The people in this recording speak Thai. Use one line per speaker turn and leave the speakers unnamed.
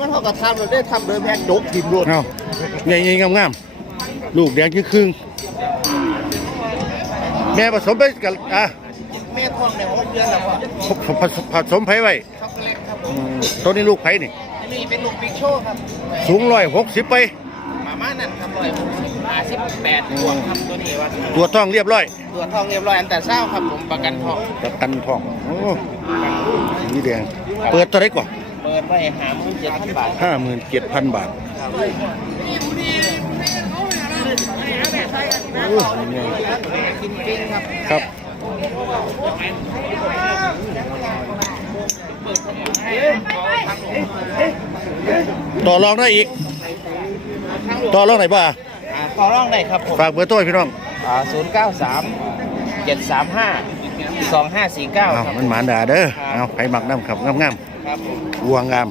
มันเขาก็ทำเลยได้ทำเลยแพ็กจกทิมรวด
เอาใหญ่ๆงามๆลูกแดงครึ่งๆแม่ผสมไปกับอะ
แม่ท้องในหกเดือนแล้วครับ
ผสผสมไผไว้
ช็อกโกแลตครับผ
อื
ม
มตัวนี้ลูกไผนี่
อันนี้เป็นลูกบิ๊กโชว์ครับ
สูงร้อยหกสิบไป
มาม่านั่นครับร้อยห้าสิบแปดบวกครับตัวนี้ว่า
ตัวท้องเรียบร้อย
ตัวทองเรียบร้อยอันแต่เช้าครับผมประกันทอง
ประกันท้องโอ้สีแดงเปิดตัวไหนก่อน
เปิดไว้หาหมื่นเจ็ดพันบาท
ห้าหมื่นเจ็ดพันบาทโอ้ยใหญ่
กินจริงครับ
ครับต่อรองได้อีก ต่อรองไหนบ้า
อ่าขอร้องได้ครับผม
ฝากเบอร์โต้ให้พี่น้อง
อ่าศูนย์เก้าสามเจ็ดสามห้าสองห้าสี่เก้า
เอา
ครับ
มันหมานด่าเด้อเอาไผหมักน้ำครับงาม
ครับผม
วัวงาม